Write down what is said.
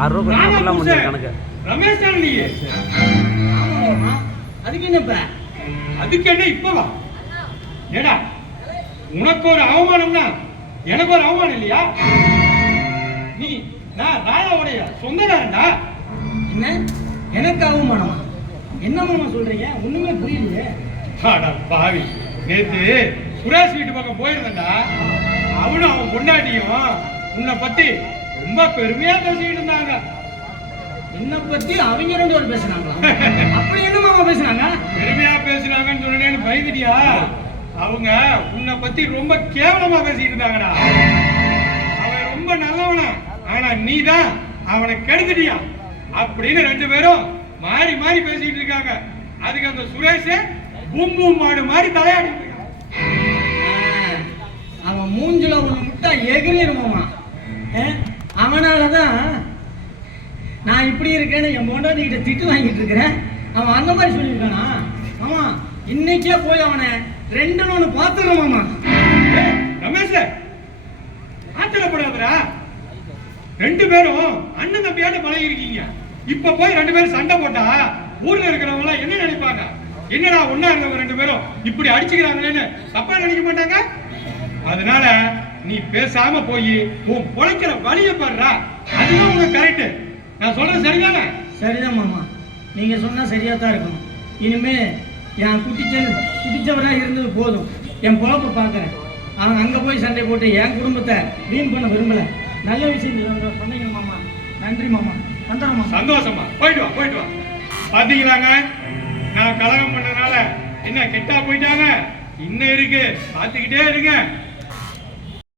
ஆறு ரூபா புருஷன்? முடியும் கணக்கு. ரமேஷ் அதுக்கு என்ன இப்ப அதுக்கு என்ன இப்பவா ஏடா உனக்கு ஒரு அவமானம்னா எனக்கு ஒரு அவமானம் இல்லையா? நீ நான் ராயாவுடைய சொந்தக்காரன்டா. என்ன? எனக்கு அவமானமா? என்ன மாமா சொல்றீங்க? ஒண்ணுமே புரியலையே. அட பாவி. நேத்து சுரேஷ் வீட்டு பக்கம் போயிருந்தேன்டா. அவனும் அவன் பொண்டாட்டியும் உன்னை பத்தி ரொம்ப பெருமையா பேசிக்கிட்டு இருந்தாங்க. என்ன பத்தி அவங்க ரெண்டு பேரும் பேசுனாங்களா? அப்படி என்ன மாமா பேசுனாங்க? பெருமையா பேசுனாங்கன்னு சொன்னேன்னு பயந்துட்டியா? அவங்க உன்னை பத்தி ரொம்ப கேவலமா பேசிட்டு இருந்தாங்கடா. அவன் ரொம்ப நல்லவனா. ஆனா நீ தான் அவனை கெடுத்துட்டியா? அப்படின்னு ரெண்டு பேரும் மாறி மாறி பேசிட்டு இருக்காங்க. அதுக்கு அந்த சுரேஷ் பூம் பூம் மாடு மாதிரி தலையாடி அவன் மூஞ்சில ஒண்ணு முட்டா எகிரிடுமாமா அவனாலதான் நான் இப்படி இருக்கேன்னு என் பொண்டாட்டி கிட்ட திட்டு வாங்கிட்டு இருக்கிறேன். அவன் அந்த மாதிரி சொல்லியிருக்கானா? ஆமா இன்னைக்கே போய் அவனை ரெண்டு ஒன்று பார்த்துடுறோம் ரமேஷ் ஆச்சரியப்படாதரா ரெண்டு பேரும் அண்ணன் தம்பியாட்ட பழகி இருக்கீங்க இப்ப போய் ரெண்டு பேரும் சண்டை போட்டா ஊர்ல இருக்கிறவங்க எல்லாம் என்ன நினைப்பாங்க? என்னடா ஒன்னா இருந்தவங்க ரெண்டு பேரும் இப்படி அடிச்சுக்கிறாங்களேன்னு தப்பா நினைக்க மாட்டாங்க? அதனால நீ பேசாம போய் உன் பொழைக்கிற வழிய பாடுறா அதுதான் உனக்கு கரெக்ட் நான் சொல்றது சரிதானே? சரிதான் மாமா. நீங்க சொன்னா சரியா தான் இருக்கும் இனிமே என் குட்டிச்ச குட்டிச்சவரா இருந்தது போதும். என் பொழப்ப பார்க்கறேன் அவன் அங்க போய் சண்டை போட்டு என் குடும்பத்தை வீண் பண்ண விரும்பல. நல்ல விஷயம் நீங்க சொன்னீங்க மாமா. நன்றி மாமா. வந்துடுறோம் சந்தோஷமா. போயிட்டு வா போயிட்டு வா. பாத்தீங்களாங்க? நான் கலகம் பண்ணனால என்ன கெட்டா போயிட்டாங்க? இன்னும் இருக்கு. பாத்துக்கிட்டே இருங்க.